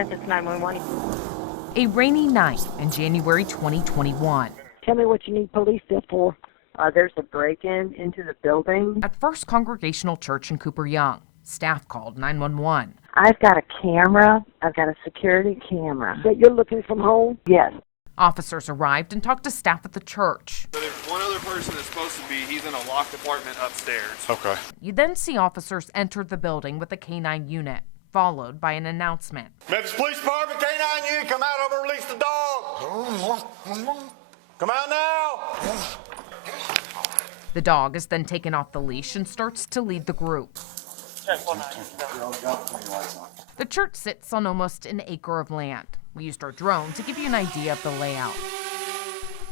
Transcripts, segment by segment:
Memphis 911. A rainy night in January 2021. Tell me what you need police there for. There's a break-in into the building. At First Congregational Church in Cooper Young, staff called 911. I've got a camera. I've got a security camera. That you're looking from home? Yes. Officers arrived and talked to staff at the church. So there's one other person that's supposed to be, he's in a locked apartment upstairs. Okay. You then see officers enter the building with a K-9 unit, followed by an announcement. Memphis Police Department, K-9 unit, come out over, release the dog. Come out now. The dog is then taken off the leash and starts to lead the group. The church sits on almost an acre of land. We used our drone to give you an idea of the layout.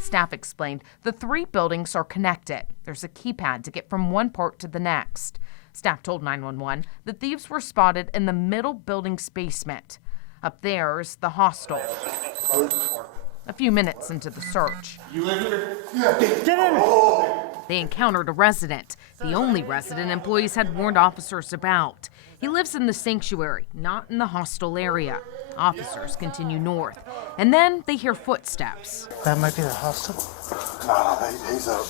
Staff explained the three buildings are connected. There's a keypad to get from one part to the next. Staff told 911 the thieves were spotted in the middle building's basement. Up there is the hostel. A few minutes into the search, You live here? Yeah. Get in. they encountered a resident, the only resident employees had warned officers about. He lives in the sanctuary, not in the hostel area. Officers continue north, and then they hear footsteps. That might be the hostel. Nah, he's up.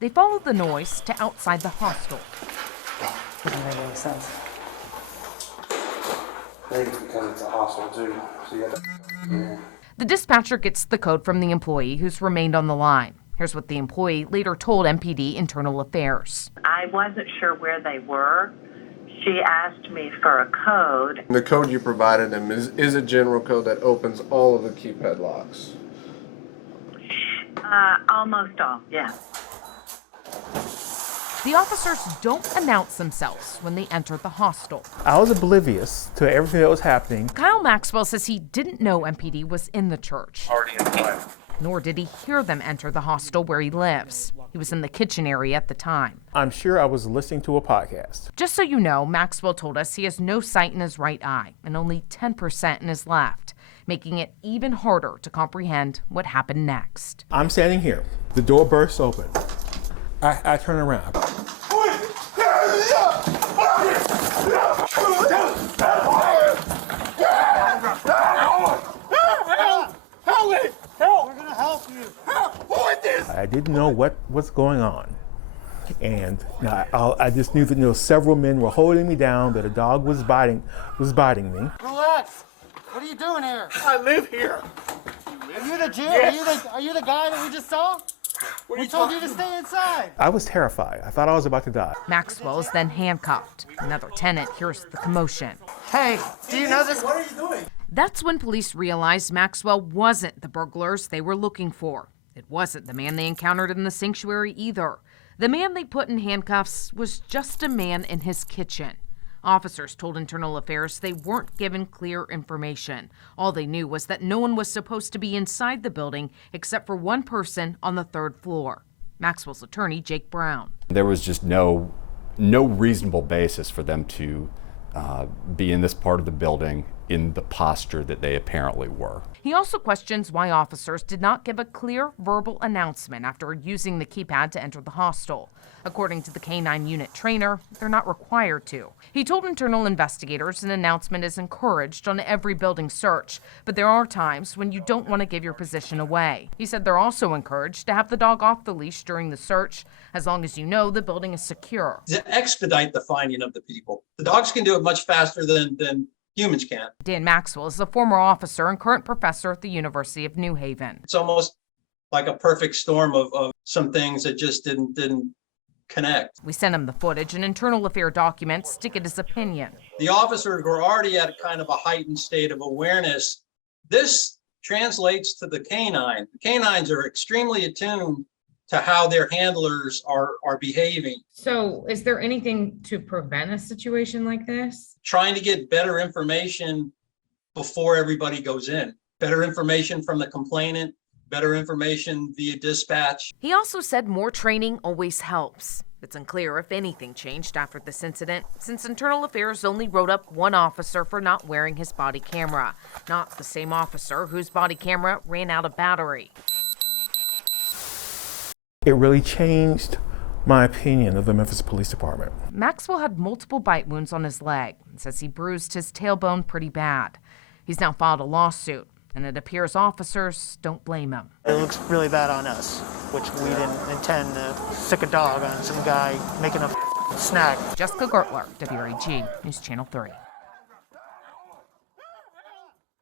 They follow the noise to outside the hostel. Doesn't make any sense. They because it's a hostel too. So you got to, yeah. The dispatcher gets the code from the employee who's remained on the line. Here's what the employee later told MPD Internal Affairs. I wasn't sure where they were. She asked me for a code. The code you provided them is a general code that opens all of the keypad locks. Almost all, yeah. The officers don't announce themselves when they enter the hostel. I was oblivious to everything that was happening. Kyle Maxwell says he didn't know MPD was in the church. Already inside. Nor did he hear them enter the hostel where he lives. He was in the kitchen area at the time. I'm sure I was listening to a podcast. Just so you know, Maxwell told us he has no sight in his right eye and only 10% in his left, making it even harder to comprehend what happened next. I'm standing here. The door bursts open. I turn around. I didn't know what was going on. And I just knew that several men were holding me down, that a dog was biting me. Relax. What are you doing here? I live here. Are you the Jew? Yes. Are you the guy that we just saw? We told you to stay inside. I was terrified. I thought I was about to die. Maxwell is then handcuffed. Another tenant hears the commotion. Hey, do you know this? What are you doing? That's when police realized Maxwell wasn't the burglars they were looking for. It wasn't the man they encountered in the sanctuary either. The man they put in handcuffs was just a man in his kitchen. Officers told Internal Affairs they weren't given clear information. All they knew was that no one was supposed to be inside the building except for one person on the third floor. Maxwell's attorney, Jake Brown. There was just no reasonable basis for them to be in this part of the building in the posture that they apparently were. He also questions why officers did not give a clear verbal announcement after using the keypad to enter the hostel. According to the K-9 unit trainer, they're not required to. He told internal investigators an announcement is encouraged on every building search, but there are times when you don't want to give your position away. He said they're also encouraged to have the dog off the leash during the search, as long as you know the building is secure. To expedite the finding of the people. The dogs can do it much faster than humans can. Dan Maxwell is a former officer and current professor at the University of New Haven. It's almost like a perfect storm of some things that just didn't connect. We sent him the footage and internal affair documents to get his opinion. The officers were already at kind of a heightened state of awareness. This translates to the canine. The canines are extremely attuned to how their handlers are behaving. So is there anything to prevent a situation like this? Trying to get better information before everybody goes in. Better information from the complainant, better information via dispatch. He also said more training always helps. It's unclear if anything changed after this incident, since Internal Affairs only wrote up one officer for not wearing his body camera, not the same officer whose body camera ran out of battery. It really changed my opinion of the Memphis Police Department. Maxwell had multiple bite wounds on his leg and says he bruised his tailbone pretty bad. He's now filed a lawsuit, and it appears officers don't blame him. It looks really bad on us, which we didn't intend to sick a dog on some guy making a snack. Jessica Gertler, WREG News Channel 3.